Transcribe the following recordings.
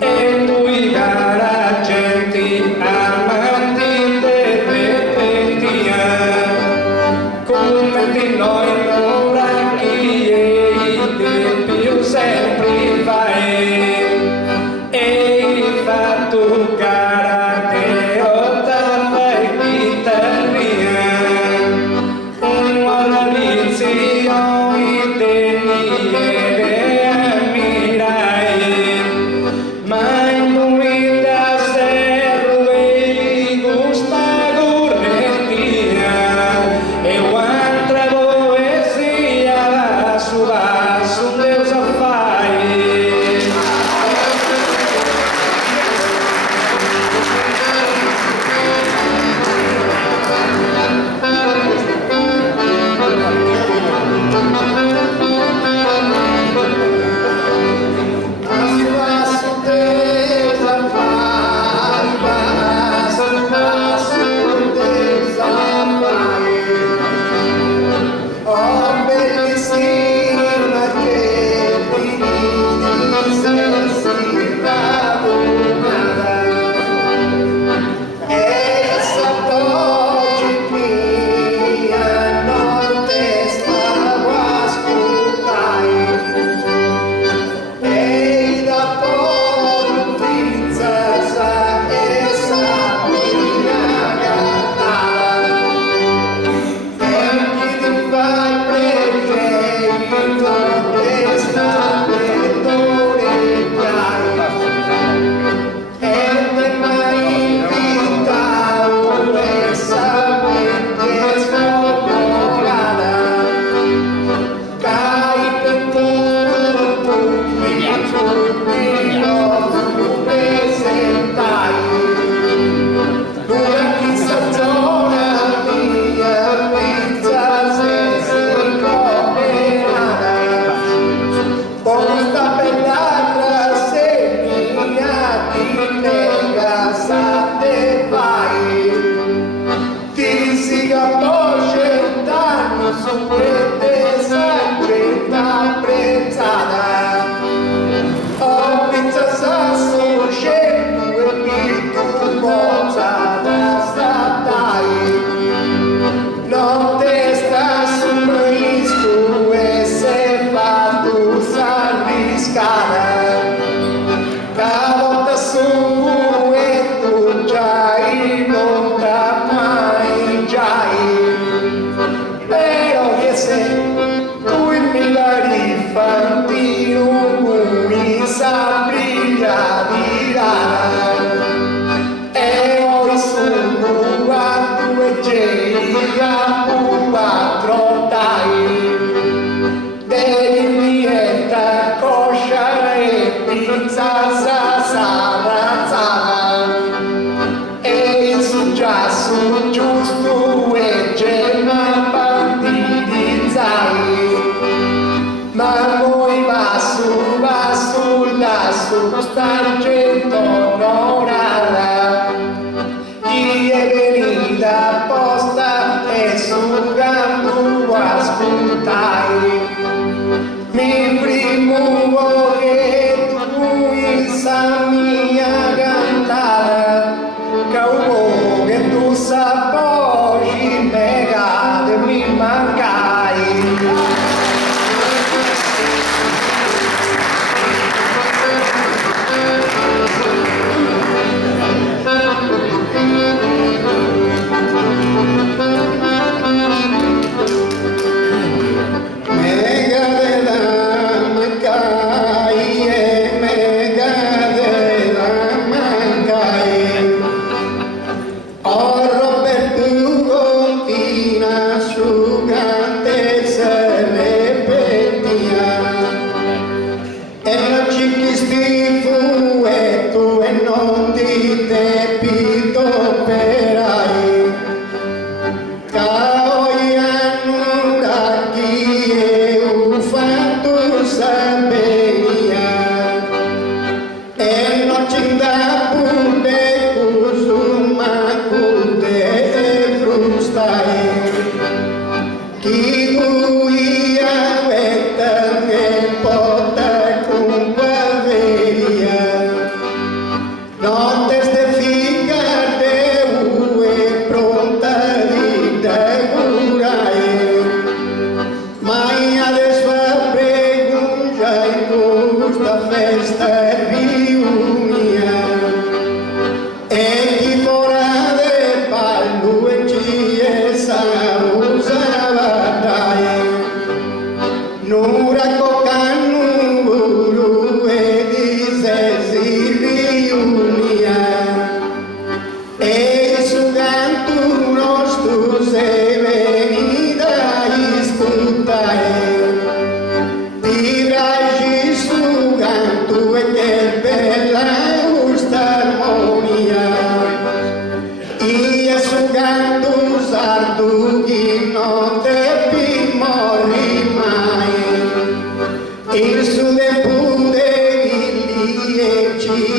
E tu i gara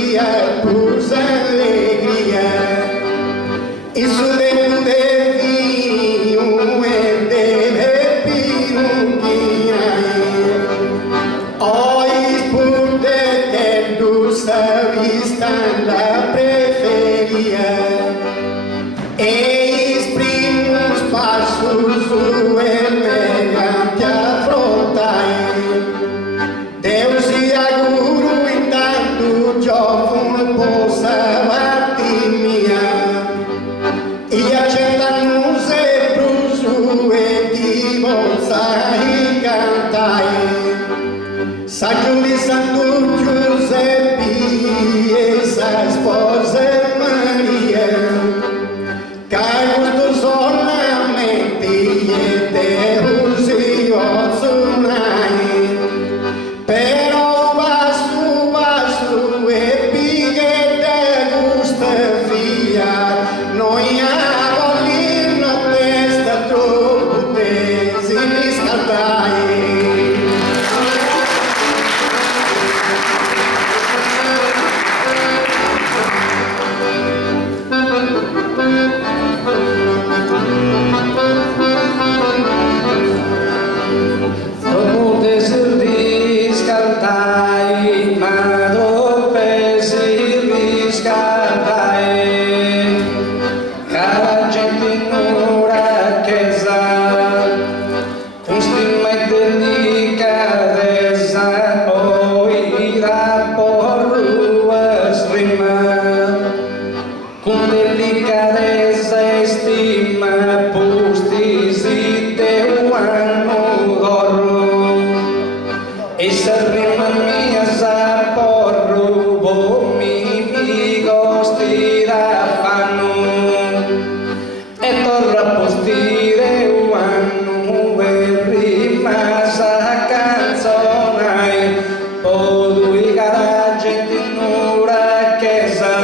dia pus alegria. Isso dentro de vinho e de piruquinha. Hoje por detendo sa vista la preferia. Eis primos passos o elegante afrontai. Deus e aguro e tanto giovane possa batimia. E accetta-nos e bruso e di bolsa e cantai. Saggio di Santo Giuseppe e sa sposa Maria. Cai dos ornamenti e Deus e osunai. Però basso e pighe de gusta via. Noi abolirno testa troppo tesi riscaldai. Com delicadeza e estima pustis e teu ano d'oro. Essa rima minha sa porro mi gosti da fanno. E torra postire o anno e rima sa canzonai. Podui cara gente nura che sa.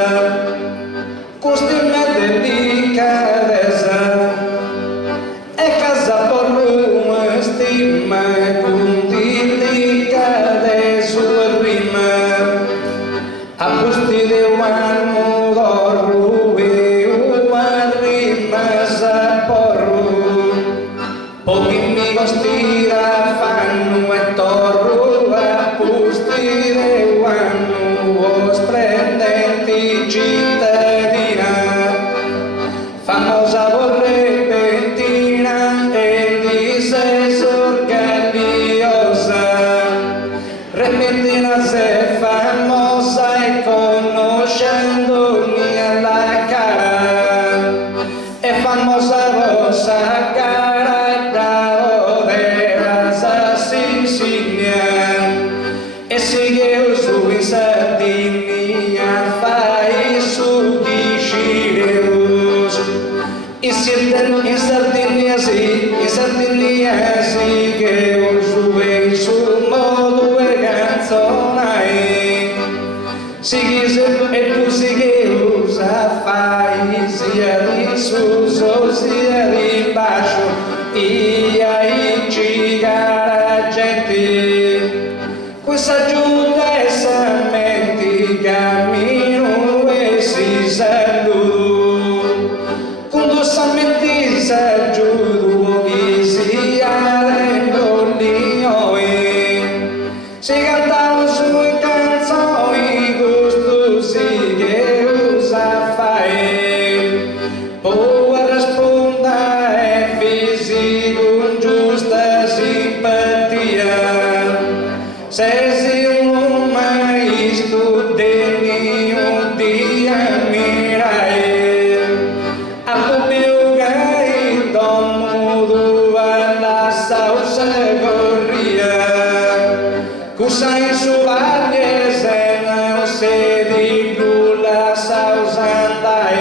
Costuma delicadeza é casa por uma estima com delicadeza rima a postire o ano d'oro e uma rima sa porro pochi mi gostira fanno e torro a postire o anno splendenti cittadini. Famosa repentina e disorganiosa. Repentina se famosa e conoscendomi alla cara. E famosa rosa cara e poderosa Sicilia. E sigue su in Sardinia fai su di Cireus. In Sardinia si che uso e su modo e canzonai. Si che e tu si che usa fai sia di suso sia di bacio e ai cigara gente. Questa giunta e sammenti cammino e si saluto. Quando sammenti s'aggiudo che si arrendono si cantano sue canzoni gustosi che usa fare. Poi risponda e fisi con giusta simpatia. Se si un maestro degno di ammirare, a copiare domo dove la sausa corria, cosa in su valle se non si di più la sausa andai.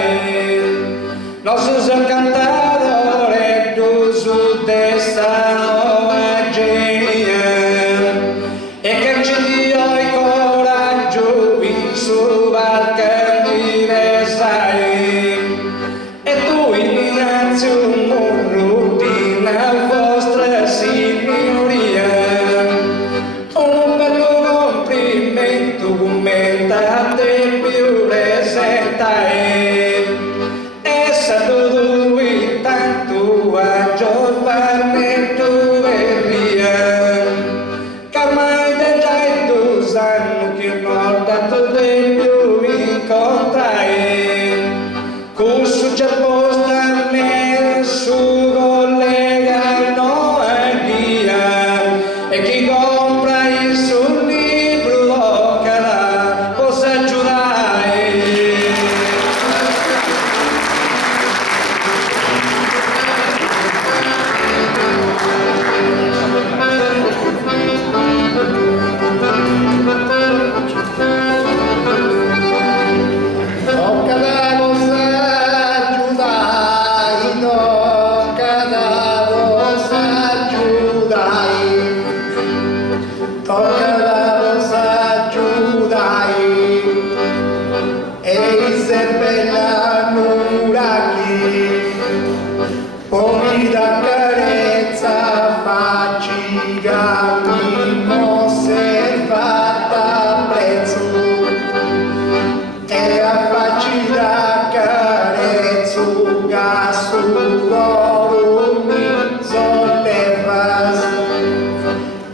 Nossos cantadores do sul dessa nova genia e che ci dio il coraggio in su barca di sai e tu innanzi un muro di una vostra signoria un bello complimento commentate cantai e saluto e tanto a giovane tu veria che mai te già tu sanno che non dato te più incontrai con su già posta nel su collega no è via e chi compra il suo libro cara possa aiutare. Tocca da vostra giudai, tocca da vostra giudai, tocca da vostra giudai, e se bella nuraki, poi da carezza facci gamimo se fatta prezzo. E a facci da carezzo ga su coro mi sollevas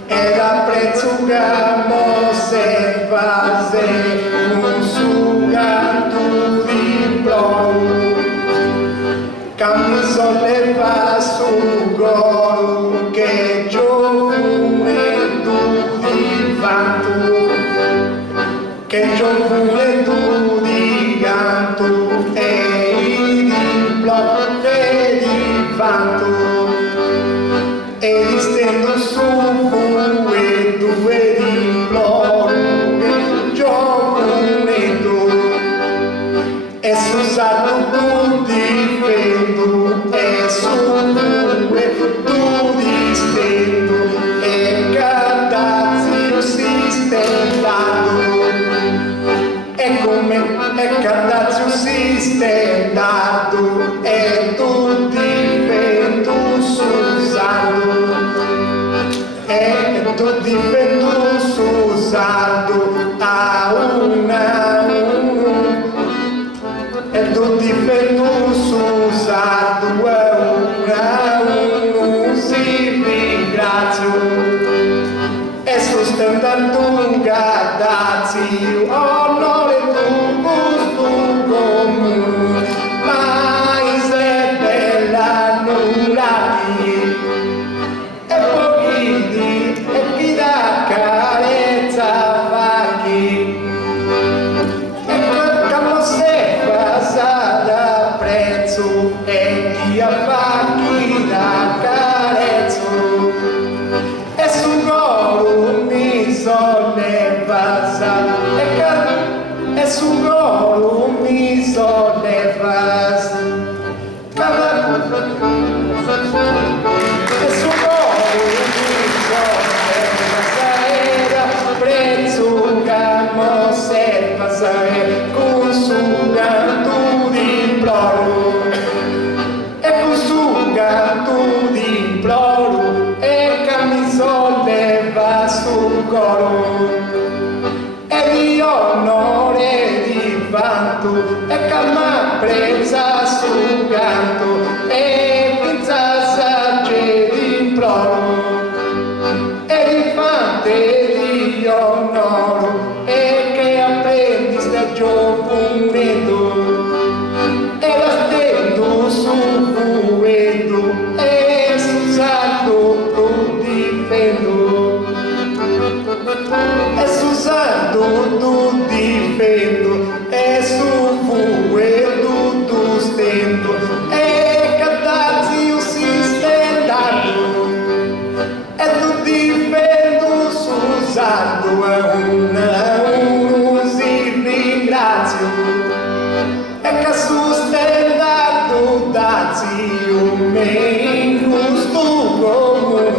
ed a prezzo ga mo se fase un su canto di ploro ca mi solleva su coro che gioventù di vanto che gioventù di canto e di blocco e di vanto e di stendo su e due di blocco che gioventù e su salto tu difendo e su due tu di stendo e cadazio si stendato e come è cadazio si stendato e tu difendo Susanno e tu difendo Susanno a una e tu difendo Susanno a una si ringrazio e sostentando un cadazio onore tu gusto comune mai se bella nurati e pochini e chi da carezza fa chi e come se passa da prezzo e chi fa chi da carezzo e su coro mi sollevas e su coro mi sollevas e su coro mi sollevas era prezzo che mo servas con su canto di ploro e con su canto di ploro e che mi solleva sul coro e di onore di vanto e che m'ha presa sul canto e pensa sagge di ploro e di fante di onore e che apprendi sta giovunendo e la stendo su fuendo e su santo tu difendo e su santo tu difendo e su fuendo tu stendo e cadazio si stendato e tu difendo su santo a uno si ringrazio e che sostendato dazio me in gusto comune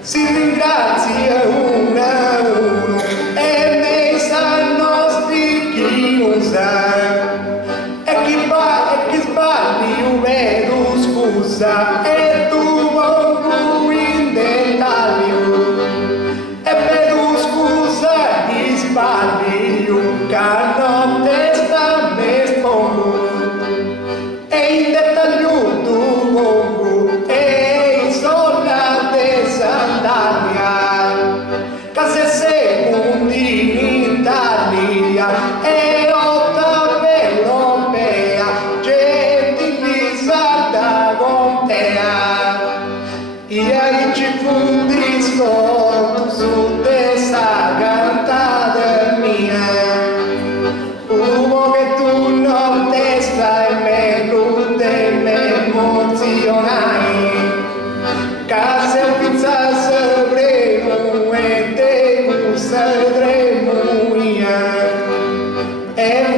si ringrazia uno a uno e nei sa nostri chi non sa e chi sbagli io vedo scusa e tu vuoi in dettaglio e vedo scusa chi sbagli io che non te sta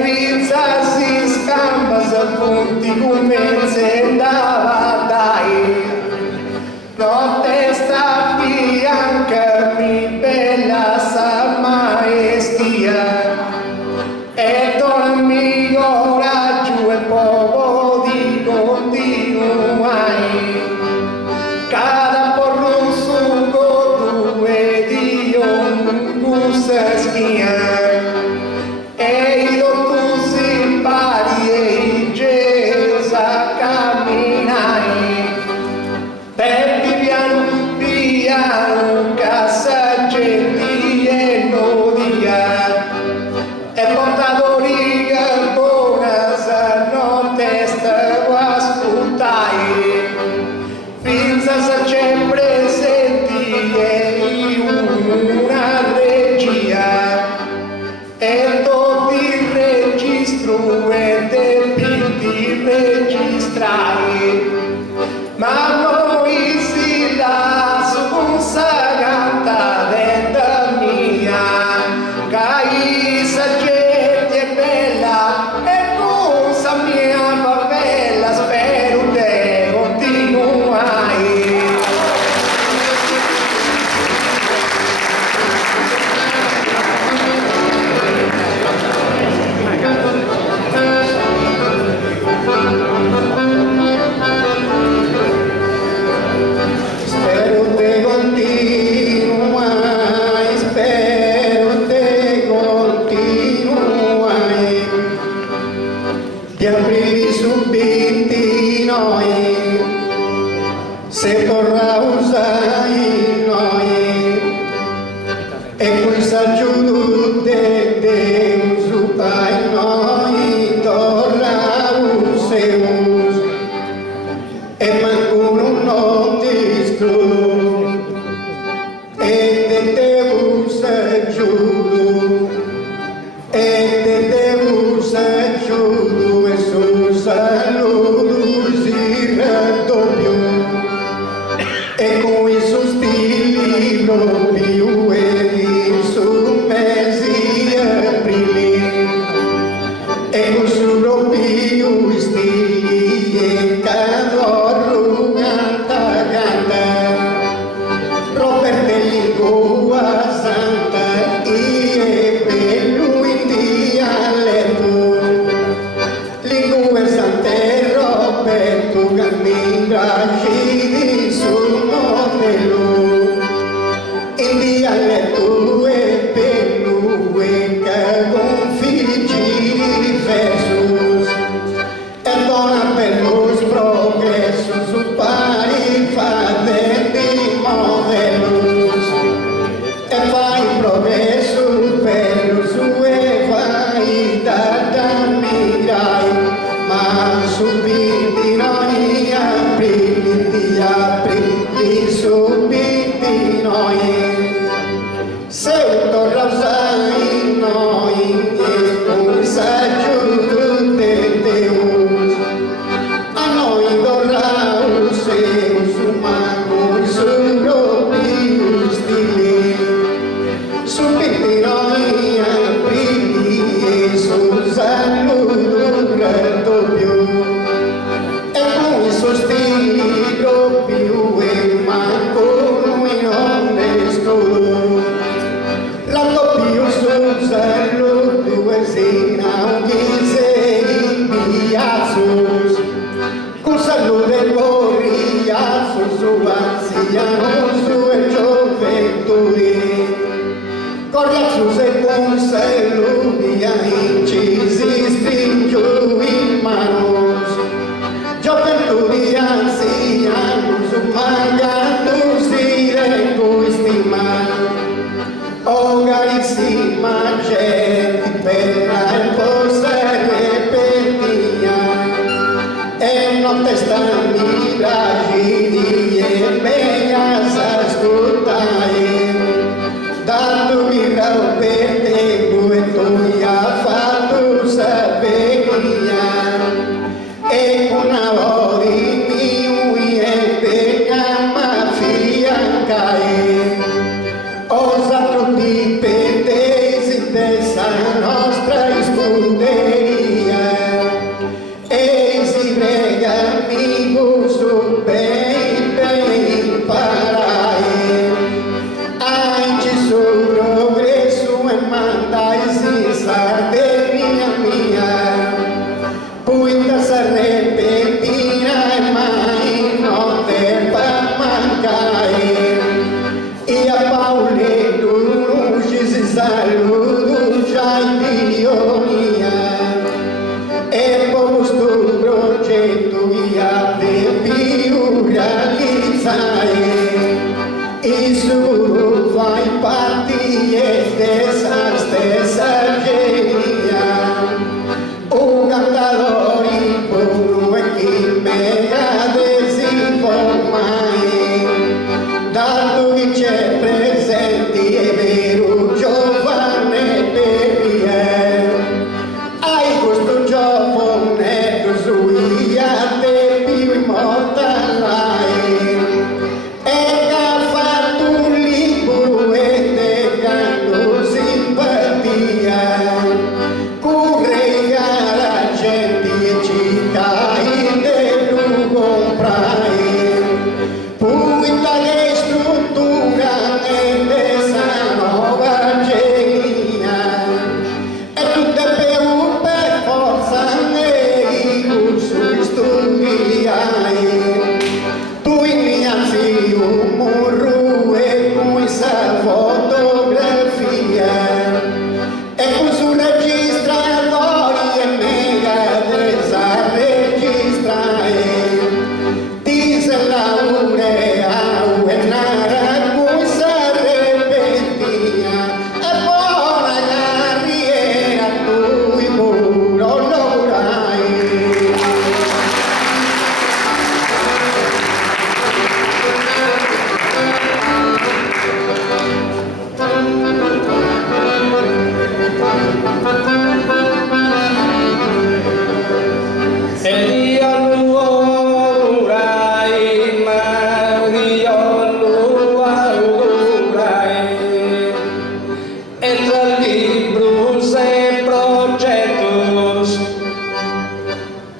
finza si scamba punti come se dava dai notte sta bianca mi bella sa maestia e dormi ora giù e poco di continuai cada porro sugo due di un gusta schia e io tu si pari e in gesa camminai per piano casa gente e nodia e portatori buona sa notte stavo a ascoltai finza sa sempre senti e una regia e tutti registro e te pinti registrai ma noi si la consagata dentro mia cai saggetti e bella e cosa mia favela spero te continuai di aprili subiti noi se vorrà usare noi e qui s'aggiunge de usupai noi torna useus e mancuno non discru e te usa giudu e te usa giudu e su saludo si raddoppio e con i suoi stili proprio e su mesi aprili e con su proprio stili e cadorro canta Robert Lingua Santa e per lui dialetto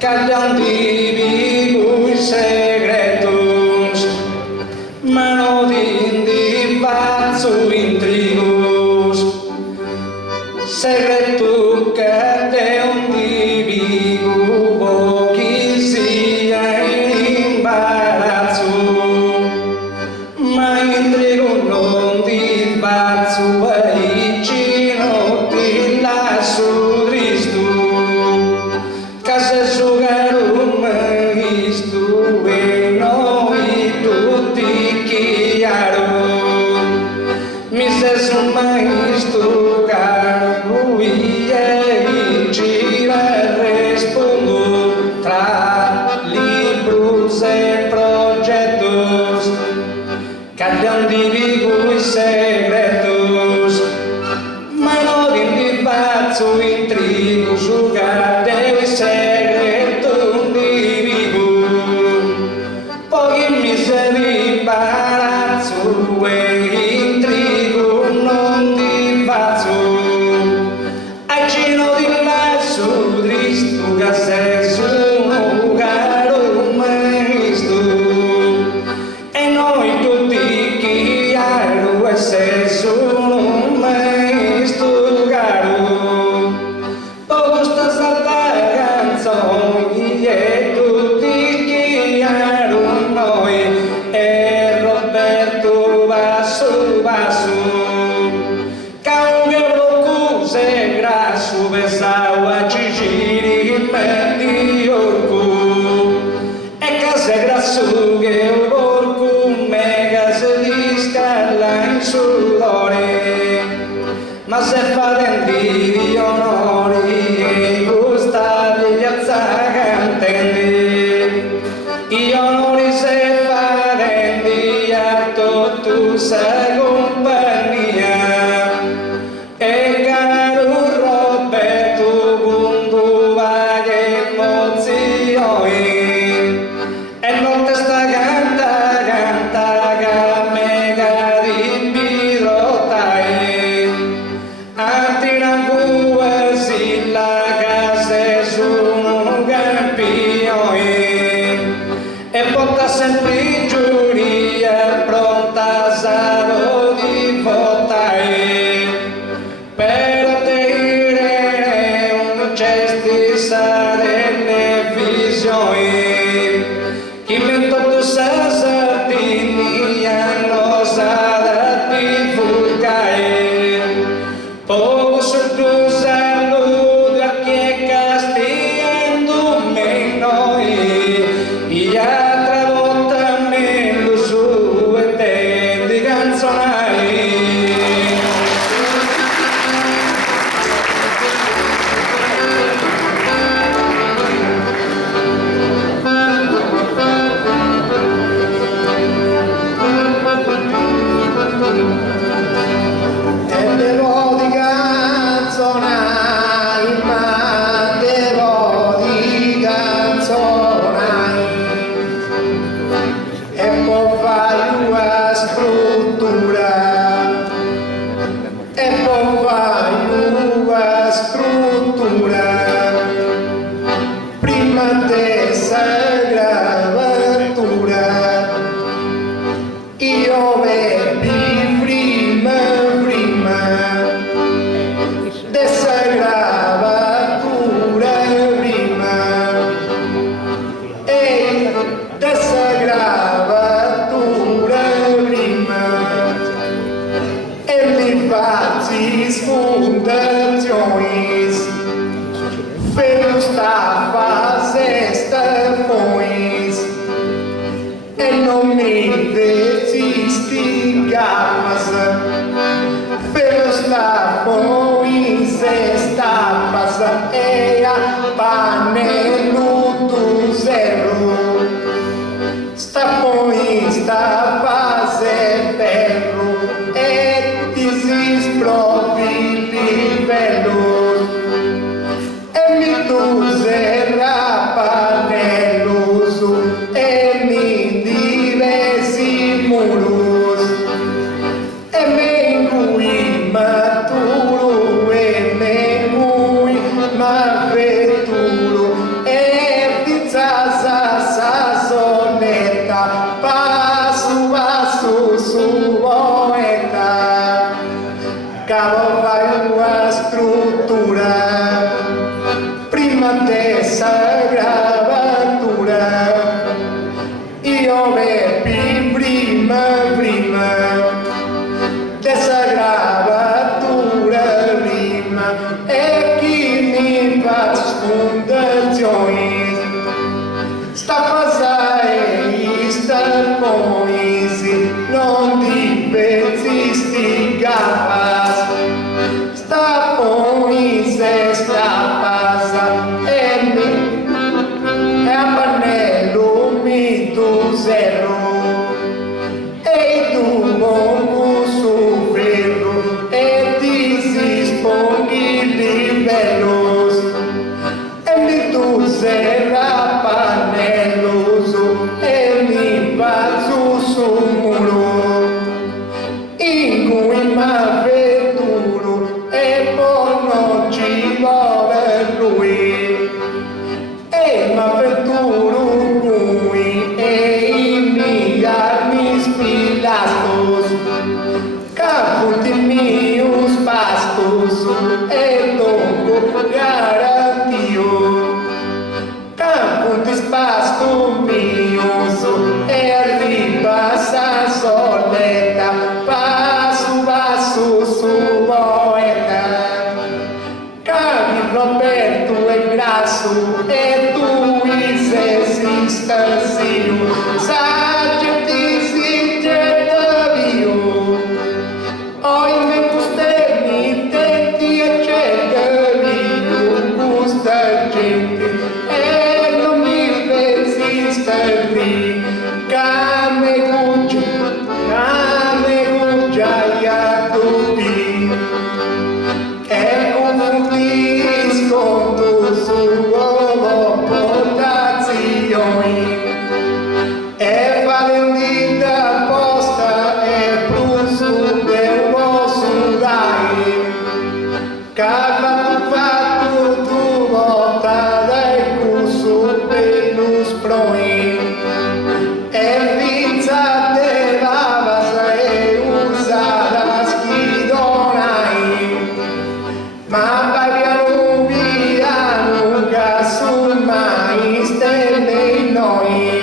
Kadang dibigu segretos, mano di pazzo intrigos, segreto kadang dibigu pochi sia imbarazzo, ma intrigo non di pazzo vicino ti lascio Cristo. Casa sugarum istu no tutti chiaro mise suma istu caro e gira respondo tra libros e projetos cada divigo e segretos mano di pazzo intrigo sugar deve segreto divigo poi miseri imbarazzo e intrigo non di pazzo ai gino di lasso Cristo che sei su un caro maestro e noi tutti chiaro e sei su un maestro caro poco sta salta canzoni e tutti chiaro noi e Roberto Basso Basso cauga blocuse grasso besava cigiri mendi orco e case grasso che orco mega se di scala in sudore ma se farendi di onori e gustavi gli azzacantendi gli onori se farendi a tu sa compagnia e caro Roberto bundu va che emozioni e non te sta canta che mega di pirotai Antina si la casa sono campioni e porta sempre giuria pronta sarò di votare per dire un cestissa delle visioni chi mentotto sa sardini hanno sa di fulcare poco sotto saluto a chi castiando me noi e altra volta me lo su e te di canzonai e devo di canzonai ma devo di canzonai e poi fai una struttura e poi fai una struttura prima dessa gravatura io vedi prima dessa gravatura prima e dessa gravatura prima e mi facci sfondazioni per sta fase sta pois e non mi vesisti gamas per sta pois e sta pasa e a pane tu zero sta pois sta fase ferro e ti si sprovi livello e mi userà pannello su e mi diresi muros e me cui maturo e me cui ma veturo e prima dessa gravatura, io veppi prima dessa gravatura prima, e chi mi fa fundazioni sta passai sta poesi non di pezzi sti gafas sta poese sta passa e mi e a pannello mi tu zero e tu bongo su ferro e ti si sponghi livellos e mi tu serra pannelloso e mi va su muro in cui m'avventuro e poi non ci vuole lui e m'avventuro lui e i miei armi spilastos caput mius pastos e dopo garantio Campus pasto mius e arriba sa soleta passo su poeta Cavi Roberto e grasso e tu esistensio saggi si vio oi me gustermi tetti e cercavi gusta gente e non mi resistermi cane guggia tutti e confundisco tu suo votazioni e valendita posta e plus del vostro dai cava fatto tu volta dai curso per los proi e vizza de lavas e usada schidonai ma vai piano sul mai stelle noi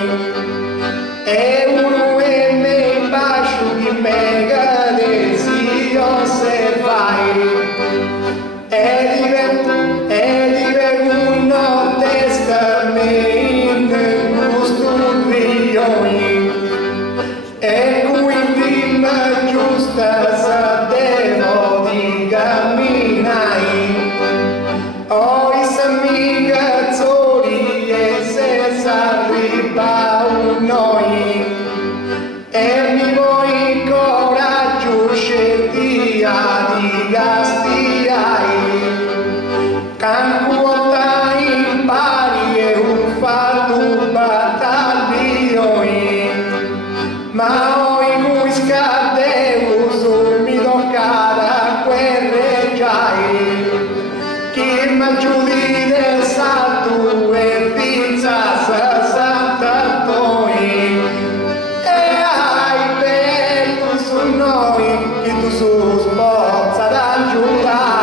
e uno e me bacio di mega desio se vai e divento testa me in gusto rioni e quindi la giusta sa devo di camminai o i samigazzoli e se s'arriva un noi e mi vuoi coraggio sceltia di gastiai cancuota impari e un fatto battaglioni ma oi cui scadeus mi toccava guerreggiai chi m'aggiudi del salto e pizza santa poi e hai detto su noi che tu su spozza da giudai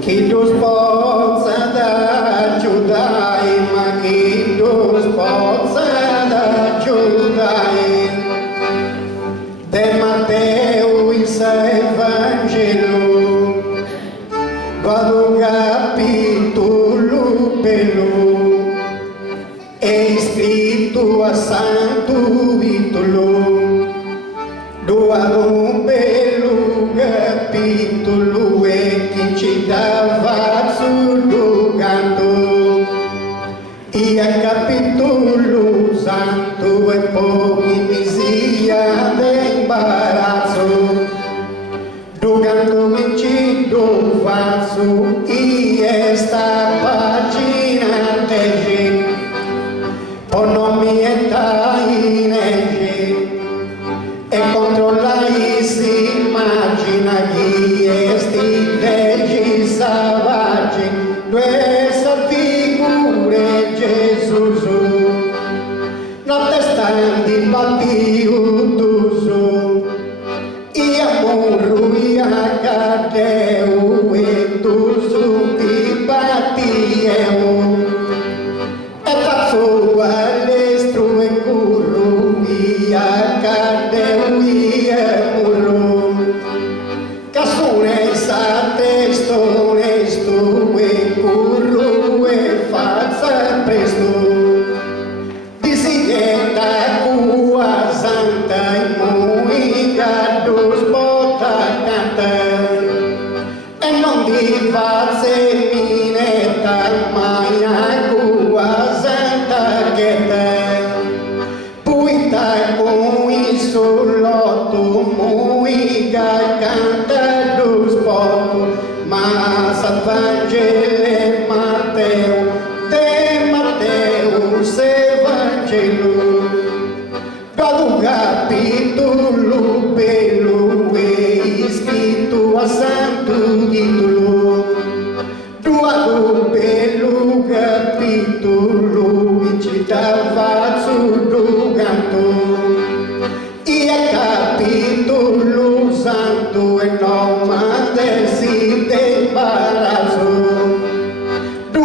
chi tu spozza da giudai ma chi tu spozza da giudai de Matteo il Vangelo vado capitolo bello è scritto a santo titolo doado un bello capitolo e chi ci dava sul canto e a capitolo santo e poi mi sia d'imbarazzo dogando che ci do faccio e sta pagina te o non mi entai e controllai si immagina chi è cadeu e tu subi batieu e faccio all'estro e curro via cadeu e murro cassone sa testo onesto e curro e faccia presto Disighetta cua santa e muica dos bota canta e non di face minetta maia cua santa cheta puita coi solotto muica canta dos bota ma sa Vangele Matteo de Matteo se Vangelo Pelo capítulo pelo escrito a santo título Doado pelo capítulo e te dava do canto E é capítulo santo e não manda-se de embaraço do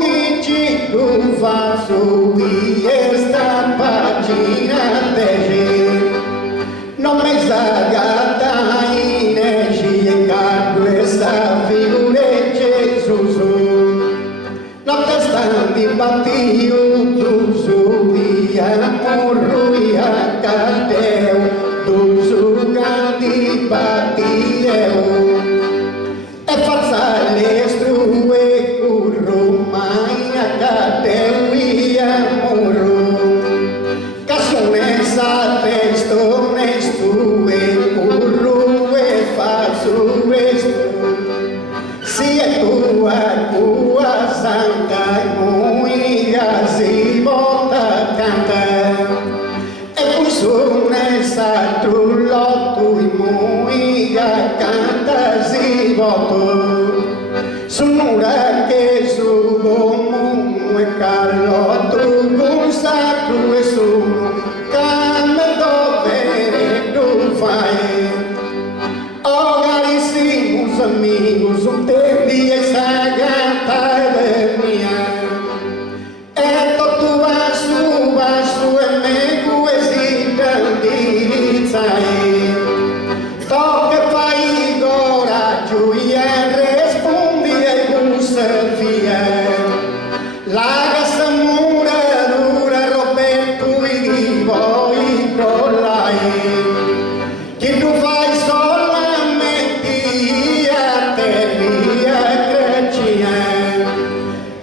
que do vaso e esta página de não me zagata energia caro esta figura de Jesus não testante bateu do e amor e a cadeu do grande bateu e forza l'estru e curro mai a cadeu e amor cassone sa testo onesto e curro e faccio questo si è tua santa e muiga si volta canta e poi sono sa trullotto e muiga canta si voto sonora che su gomu e carlotto con sacro e sono come dovere tu fai oh carissimos amigos un tempi e sagata de mia e tutto vaso e me poesia indirizzai to che fai coraggio e rispondi e via la casa mura Roberto e voi collai che tu fai solamente a te via creccia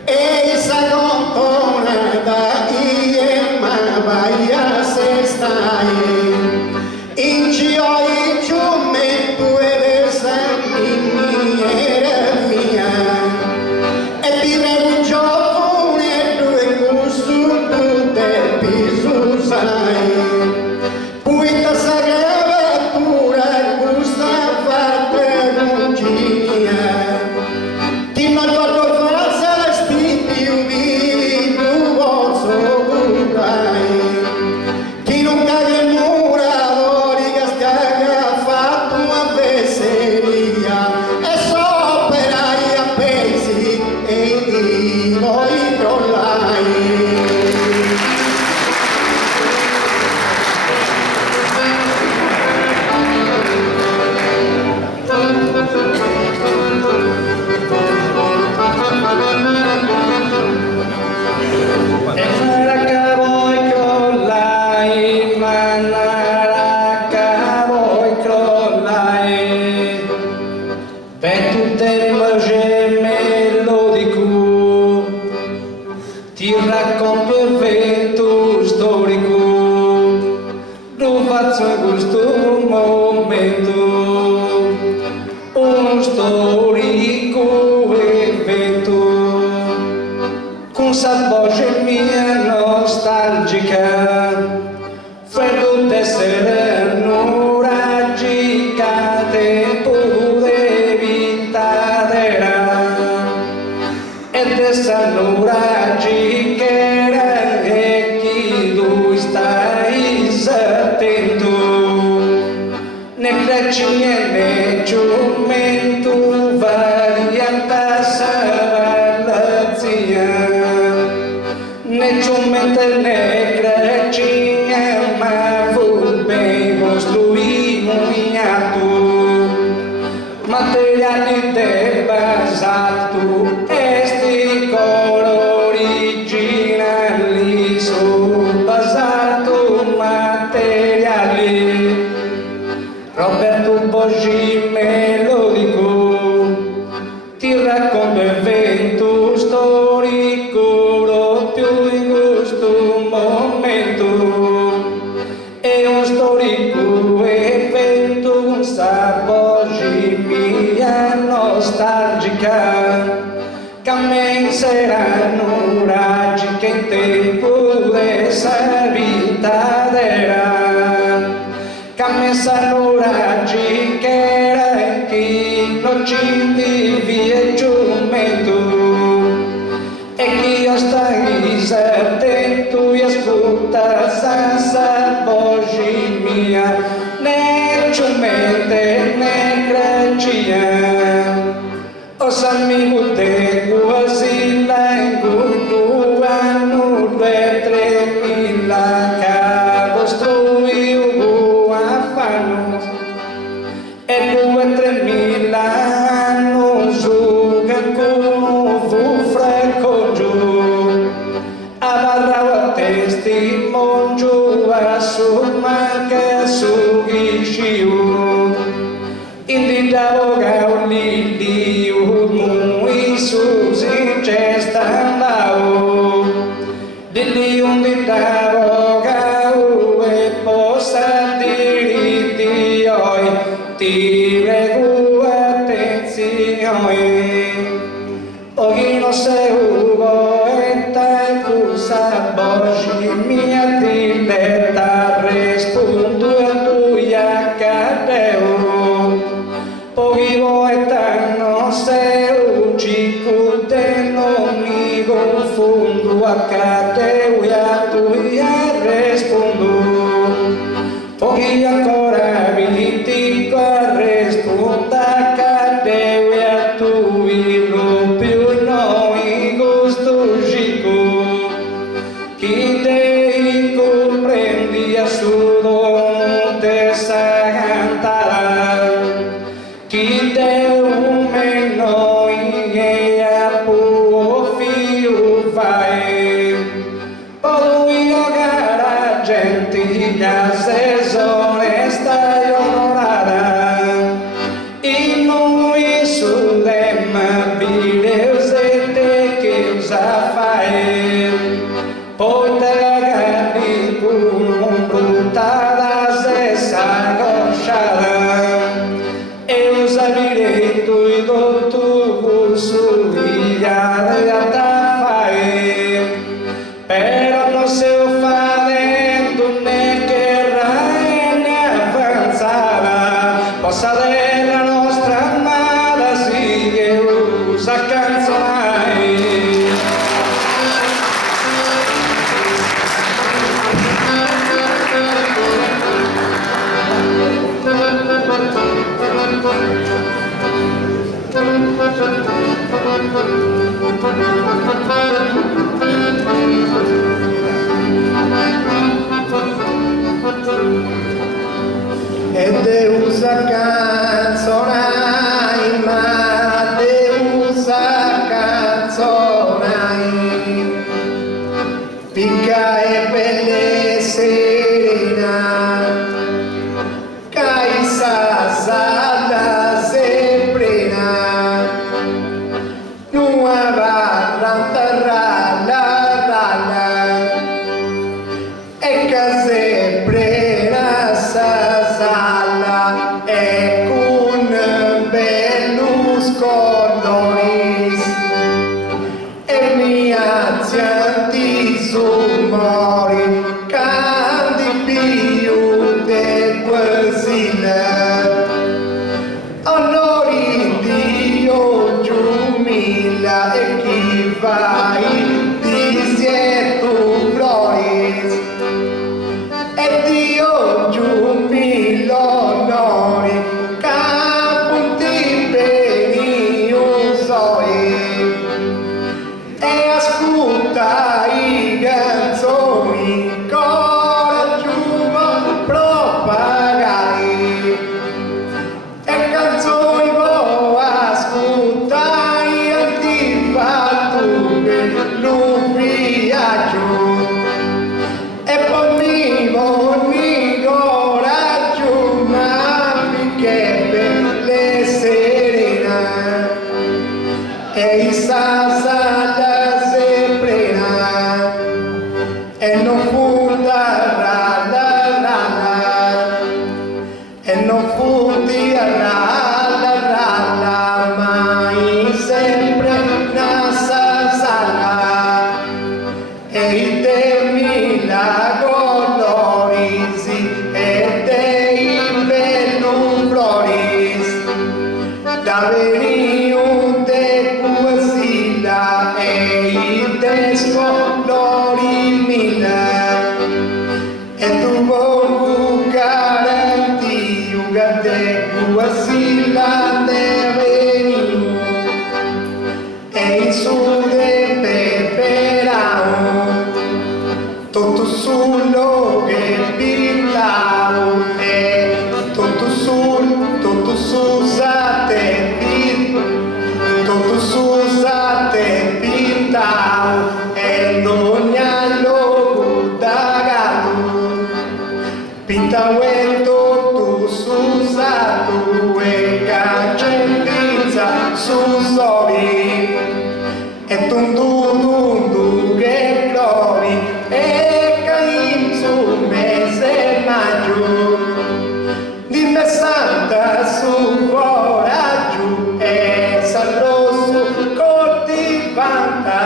e sa contonata e ma vai a se stai in cio me tu eres miniera mia e ti prego giovane tu e gusto tu te piso sai puita sagrada pura gusta fatte longinia ti non guardo falsa stipio di tu vosso gurai chi non cade muradori che staga fatto una vesseria e soperai a pesi e di voi crollai E Maraca voi crollai, Maraca voi crollai, per tutte le melodico, ti racconto il vento storico, lo faccio in questo momento, uno storico evento. Con sa voce mia nostalgica freddo d'essere nuragica tempo de vintadera ed essa nuragica era e chi tu stai attento ne crecci e ne giù materiali de basalto, esti colori originali su basalto materiali. Roberto Boggi melodico ti racconto evento storico più in questo momento. È un storico evento, un Boggi mia nostalgica, che me saranno raggi che in tempo dessa vita era, che me saranno raggi che era chi non ci vivi e giumento, e chi io stai attento e ascolta senza Boggi mia, né giumente né gracia. Os amigos de quasi lengo hanno 2-3 mila che costruiu a fanno, e 2-3 mila hanno su che come frecoggio avarrava testimonio a sua che su gisciu indicavo gauli di umui susi gestandao di indicavo gau e possa diritti oi ti prego attenzione. Oggi non sei ugo e tai cusa Boggi mia ti detta rispondo a tuia cadeo. Oggi voi non sei un cico te non mi confondo a cadeo e a tuia rispondo. Oggi ancora mi dico a rispondo a cadeo e a tuia più noi gusto cico. Chi te comprendi a suo te sa cantare, chi te un meno e a può fiu fai, poi io cara gente da sesone stai onorata, in noi sull'emma video se te che usa fai, poi te la gatti con brutta la stessa cosciata, e usa diretto i dotto su via da fai, però non se lo fa dentro né che rai né avanzata, possa della nostra amata sì che usa canzonai. E Deus a canzonai, ma Deus a canzonai, picca e belle serena, caisa sala sembrena, nua barranta rala rala, e case prena sala e con bellus coloris, e mi anzianti sumori canti più de quasile, onori Dio giumila e chi vai di sietu gloris, e Dio giumila onori capunti beniu e essa sala se plena e non funda la e non fundi la mai sempre nasa sala e i temi la colorisi e dei bellum floris da veniu de poesia e i descolori mila e tu vogu garantiu de poesia de veniu e in su de peperau tutto sullo che pintau e tutto s'usate pintau e non lo dagato pintau e tutto s'usato e caccendiza su soli e tundu che flori e caim su mese maggio di me santa su coraggio e salroso coltivanta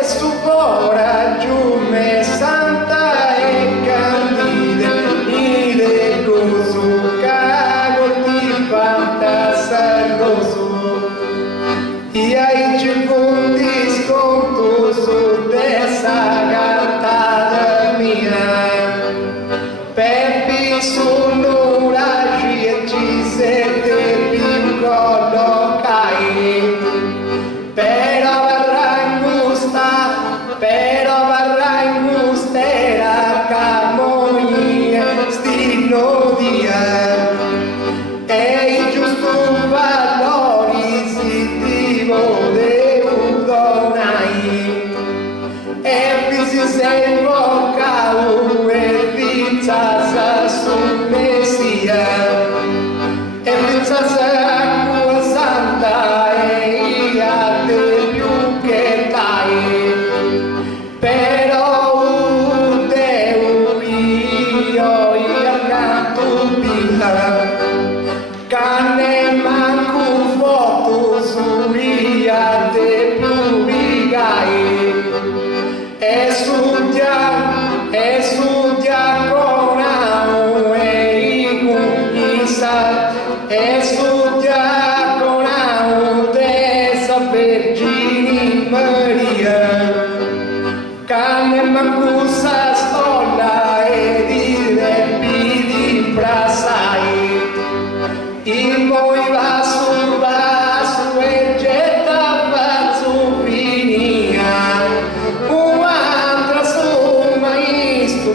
e su coraggio me santa e candide ide gozo ca coltivanta salroso e ai circondi sconto su dessa gattata mia Peppi sono raggi e ci siete più collocai però varrà in gustera camoie stilo dia e il giusto valori si divo de udonai e si sei vocau e pizza su messia e pizza acqua santa e ia te più che dai però Deo io canto pila cane manco foto su ia te più vigai e studia con amo e studia con amo dessa Vergine Maria cane mancusa stolla e di reppi di brasai il moi vaso e getta su finia un'altra somma isto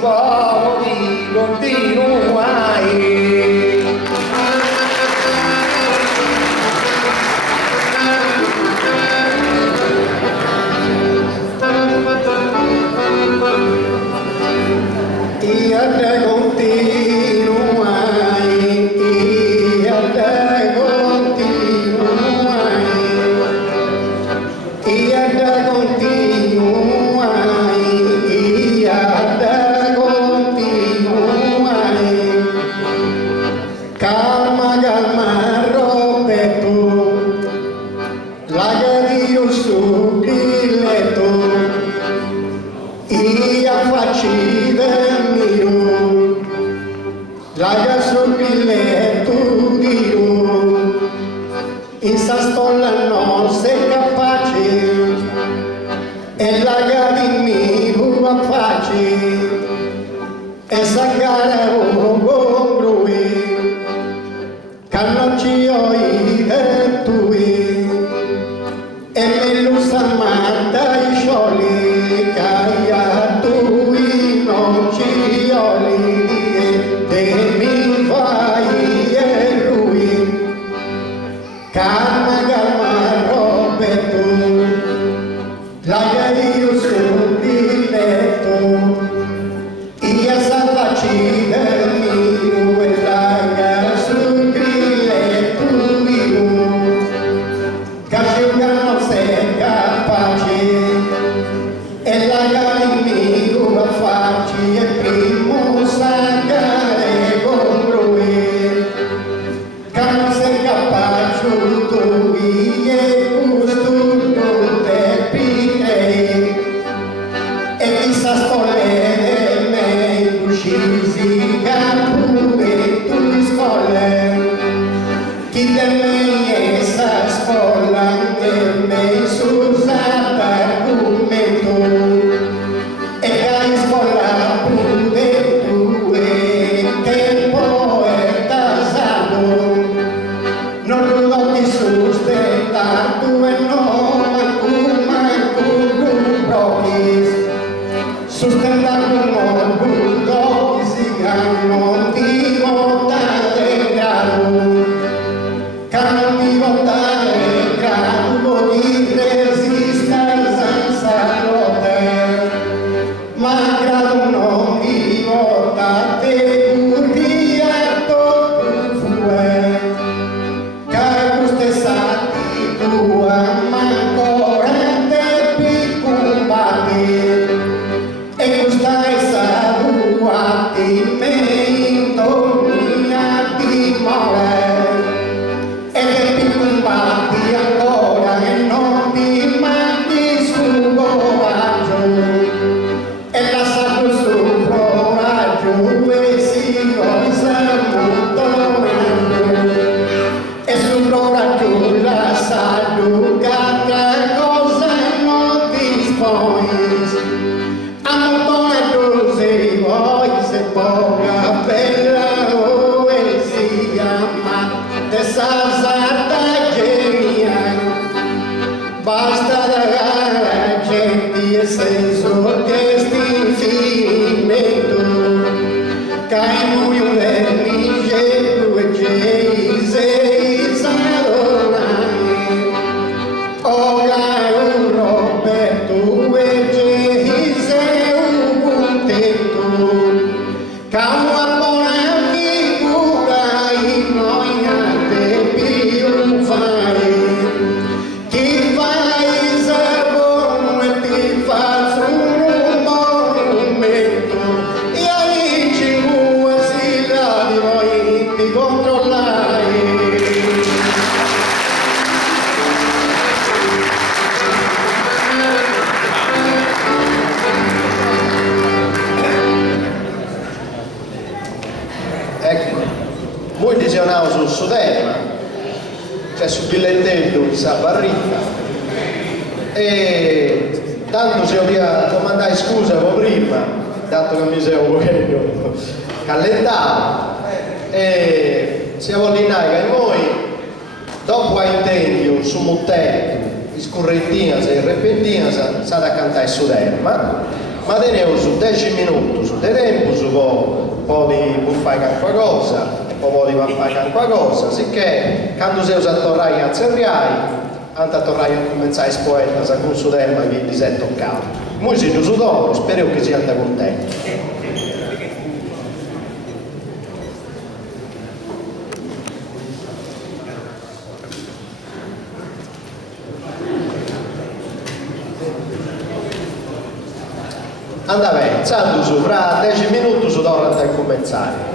di continuai calma Roberto lagadio su letto ia facile mio laga su letto dio in sta stolla non sei capace e laga di mio facile e sagara con lui Canocci oi e tui e me lo samata i scioli caia tui non ci oli e mi fai e lui calma Roberto la io sul letto ia salvaci del mio e la sul letto capacciuto e costuro te pritei e chissà scolle me uscisi capure tu scolle chi te me sa scolla che me susata argomento e hai scolla pure tue che poeta sado non lo ti sustenta tu e no manco propis sustenta come buldo che si chiamano di votare grado canno di votare grado di resistenza salute ma grado non di votate curriato fue caguste sati tua ancora te piccupati e gustai saluati me intorniati more e te piccupati ancora e non ti manchi sul coraggio e la sapo sul coraggio e si osa molto e sul coraggio la salucata cosa non disponis a montone così voi se poca bella poesia ma te salsata genia basta da gente e senso che stinfimento cai muio le mie due geise salonai ora un Roberto e geise un contento cau buona figura in noiate più fai chi fai servono e ti fa un monumento e amici due si là di voi ti controllai ecco, voi dicevamo sul Suderma, cioè sul bigliettello di Sabarrica e tanto se io domandai scusa prima, dato che mi sei un pochino callentato e se vollinai che noi dopo a intendere su muttetto, scurrettina e repentina sa da cantare su Suderma ma tenevo su 10 minuti su tempo su poi fare qualcosa e poi fare qualcosa sicché quando sei usato a tornare a Zerriai anche a tornare a cominciare a poeta con su Suderma che gli si è toccato noi siamo su dopo spero che sia contento. Andava bene, fra 10 minuti su dovrà cominciare.